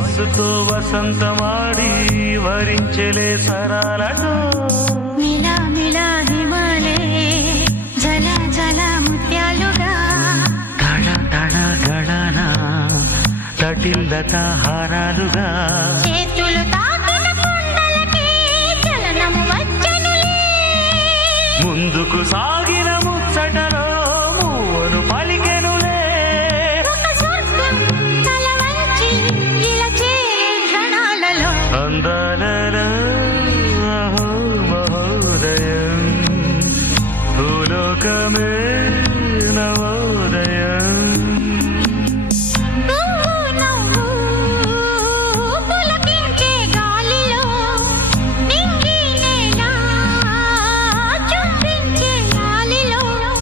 వయస్సుతో వసంతమాడి వరించెలే సరాలతో మిలా మిలా హిమాలే జల జల ముత్యాలుగా తడ తడ గడన తటిల్లత హారాలుగా చేతులు తాకిన కొండలకే చలనము వచ్చనులే ముందుకు సాగి